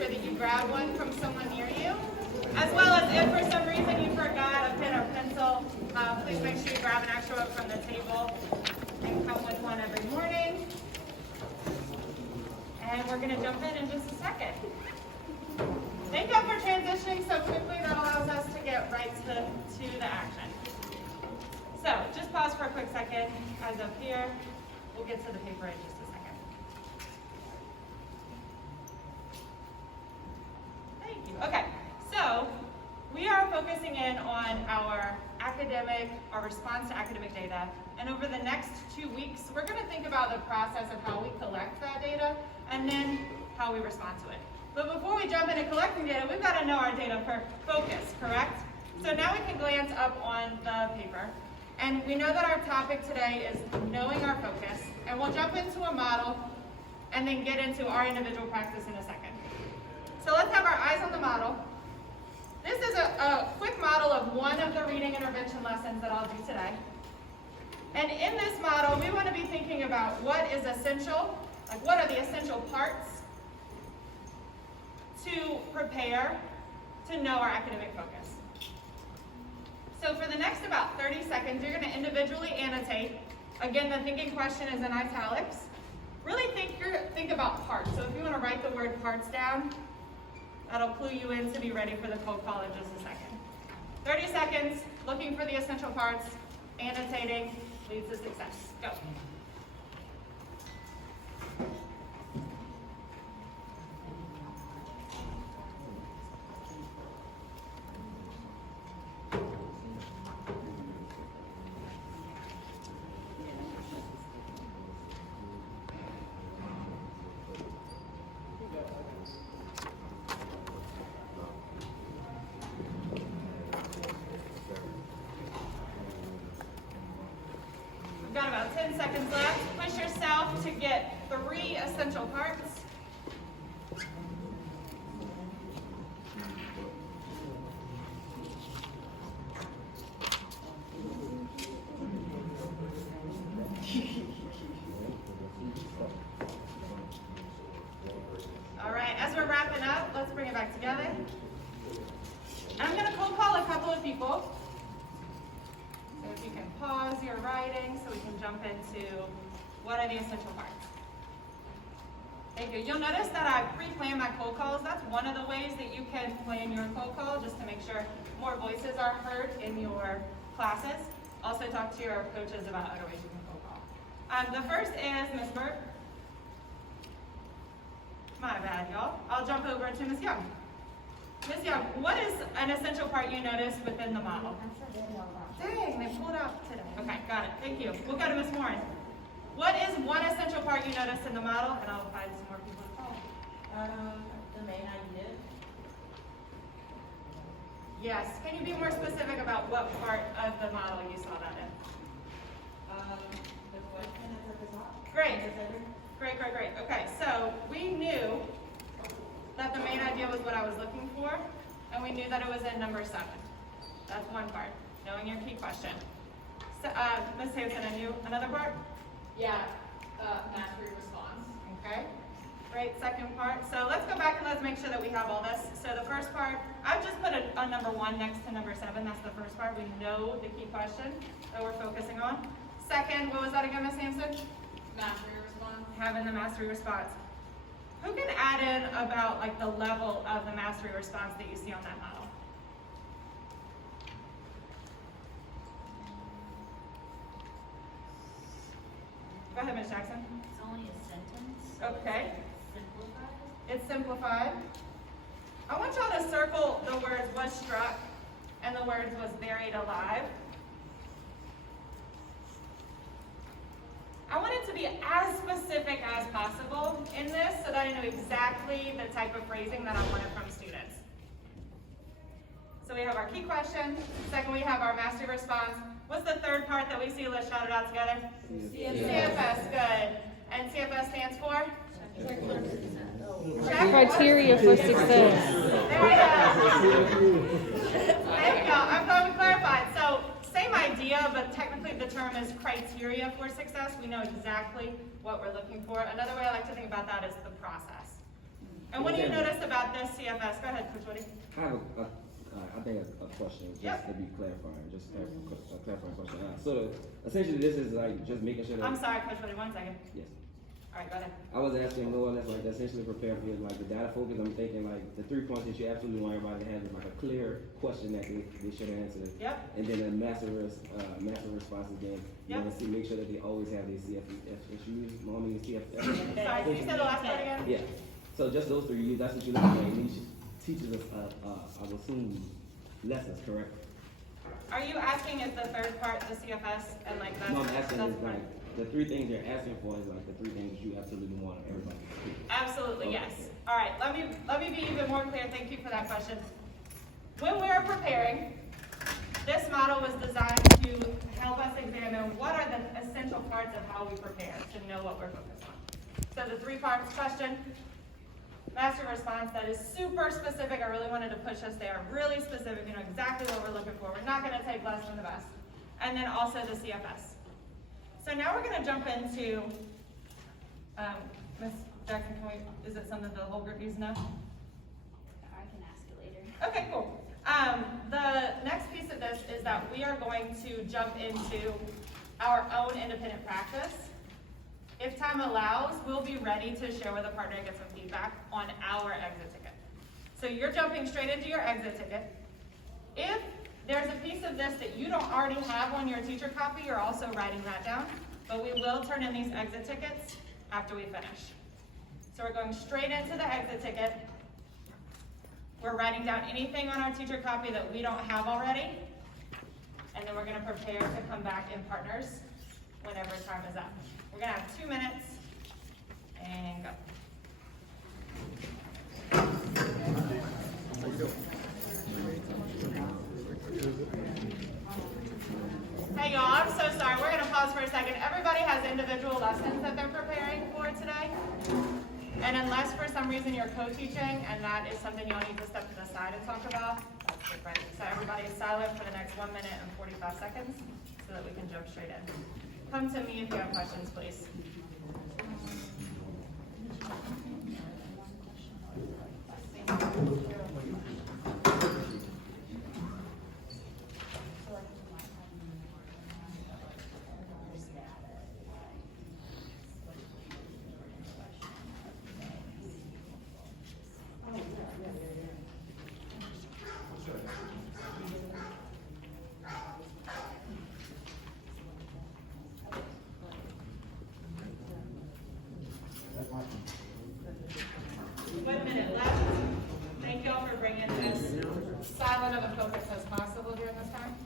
sure that you grab one from someone near you. As well as if for some reason you forgot a pen or pencil, please make sure you grab an extra one from the table and come with one every morning. And we're going to jump in just a second. Thank you for transitioning so quickly. That allows us to get right to the action. So just pause for a quick second. Eyes up here. We'll get to the paper in just a second. Thank you. Okay, so we are focusing in on our response to academic data. And over the next 2 weeks, we're going to think about the process of how we collect that data and then how we respond to it. But before we jump into collecting data, we've got to know our data for focus, correct? So now we can glance up on the paper. And we know that our topic today is knowing our focus. And we'll jump into a model and then get into our individual practice in a second. So let's have our eyes on the model. This is a quick model of one of the reading intervention lessons that I'll do today. And in this model, we want to be thinking about what is essential, like what are the essential parts to prepare to know our academic focus. So for the next about 30 seconds, you're going to individually annotate. Again, the thinking question is in italics. Really think about parts. So if you want to write the word parts down, that'll clue you in to be ready for the cold call in just a second. 30 seconds, looking for the essential parts, annotating leads to success. Go. Got about 10 seconds left. Push yourself to get 3 essential parts. All right, as we're wrapping up, let's bring it back together. I'm going to cold call a couple of people. So if you can pause your writing so we can jump into what are the essential parts. Thank you. You'll notice that I pre-plan my cold calls. That's one of the ways that you can plan your cold call, just to make sure more voices are heard in your classes. Also talk to your coaches about other ways you can cold call. The first is Ms. Burt. My bad, y'all. I'll jump over to Ms. Young. Ms. Young, what is an essential part you noticed within the model? Dang, they pulled out today. Okay, got it. Thank you. We'll go to Ms. Morin. What is one essential part you noticed in the model? And I'll find some more people to call. The main idea. Yes. Can you be more specific about what part of the model you saw that in? The question is at the top. Great. Great. Okay, so we knew that the main idea was what I was looking for, and we knew that it was in number 7. That's one part. Knowing your key question. So, Ms. Sampson, another part? Yeah, mastery response. Okay, great, second part. So let's go back and let's make sure that we have all this. So the first part, I've just put a number 1 next to number 7. That's the first part. We know the key question that we're focusing on. Second, what was that again, Ms. Sampson? Mastery response. Having the mastery response. Who can add in about like the level of the mastery response that you see on that model? Go ahead, Ms. Jackson. It's only a sentence. Okay. Simplified. It's simplified. I want y'all to circle the words was struck and the words was buried alive. I want it to be as specific as possible in this so that I know exactly the type of phrasing that I wanted from students. So we have our key question. Second, we have our mastery response. What's the third part that we see? Let's shout it out together. CFS, good. And CFS stands for? Criteria for success. There we go. Thank you. I'm glad we clarified. So same idea, but technically the term is criteria for success. We know exactly what we're looking for. Another way I like to think about that is the process. And what do you notice about this CFS? Go ahead, Coach Woody. I have I think a question, just Yep. to be clarifying, a clarifying question. So essentially this is like just making sure that. I'm sorry, Coach Woody, 1 second. Yes. All right, go ahead. I was asking more or less like essentially prepare for like the data focus. I'm thinking like the 3 points that you absolutely want everybody to have is like a clear question that they should answer. Yep. And then a massive response again. Yep. And make sure that they always have their CFSUs, mommy CFS. Sorry, can you say the last part again? Yeah. So just those 3, that's what you're looking at. And these teaches us, I would assume, lessons, correct? Are you asking is the third part the CFS and like that's? No, I'm asking that's is like, the 3 things you're asking for is like the 3 things you absolutely want everybody to do. Absolutely, Okay. yes. All right, let me be even more clear. Thank you for that question. When we're preparing, this model was designed to help us examine what are the essential parts of how we prepare to know what we're focused on. So the 3 parts question, master response, that is super specific. I really wanted to push us there. Really specific, you know exactly what we're looking for. We're not gonna take less than the best. And then also the CFS. So now we're gonna jump into, Ms. Jackson, is it something the whole group needs to know? I can ask it later. Okay, cool. The next piece of this is that we are going to jump into our own independent practice. If time allows, we'll be ready to share with a partner and get some feedback on our exit ticket. So you're jumping straight into your exit ticket. If there's a piece of this that you don't already have on your teacher copy, you're also writing that down, but we will turn in these exit tickets after we finish. So we're going straight into the exit ticket. We're writing down anything on our teacher copy that we don't have already, and then we're gonna prepare to come back in partners whenever time is up. We're gonna have 2 minutes, and go. Hey y'all, I'm so sorry. We're gonna pause for a second. Everybody has individual lessons that they're preparing for today. And unless for some reason you're co-teaching and that is something y'all need to step to the side and talk about, that's different. So everybody is silent for the next 1 minute and 45 seconds so that we can jump straight in. Come to me if you have questions, please. One minute left. Thank y'all for bringing as silent of a focus as possible during this time.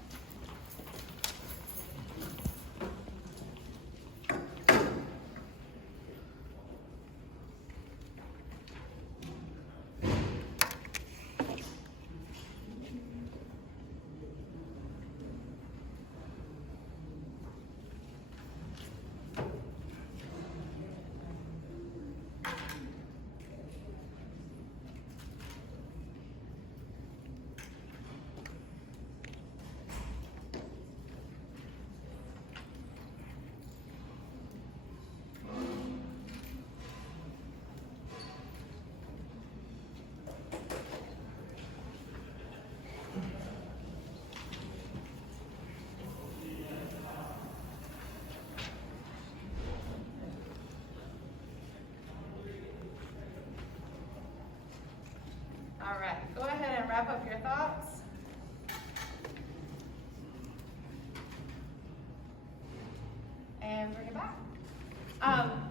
All right, go ahead and wrap up your thoughts. And bring it back.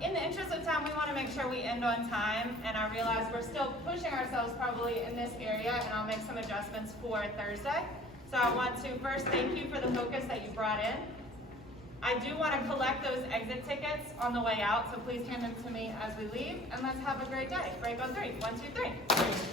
In the interest of time, we want to make sure we end on time, and I realize we're still pushing ourselves probably in this area, and I'll make some adjustments for Thursday. So I want to first thank you for the focus that you brought in. I do want to collect those exit tickets on the way out, so please hand them to me as we leave, and let's have a great day. Break on 3. 1, 2, 3.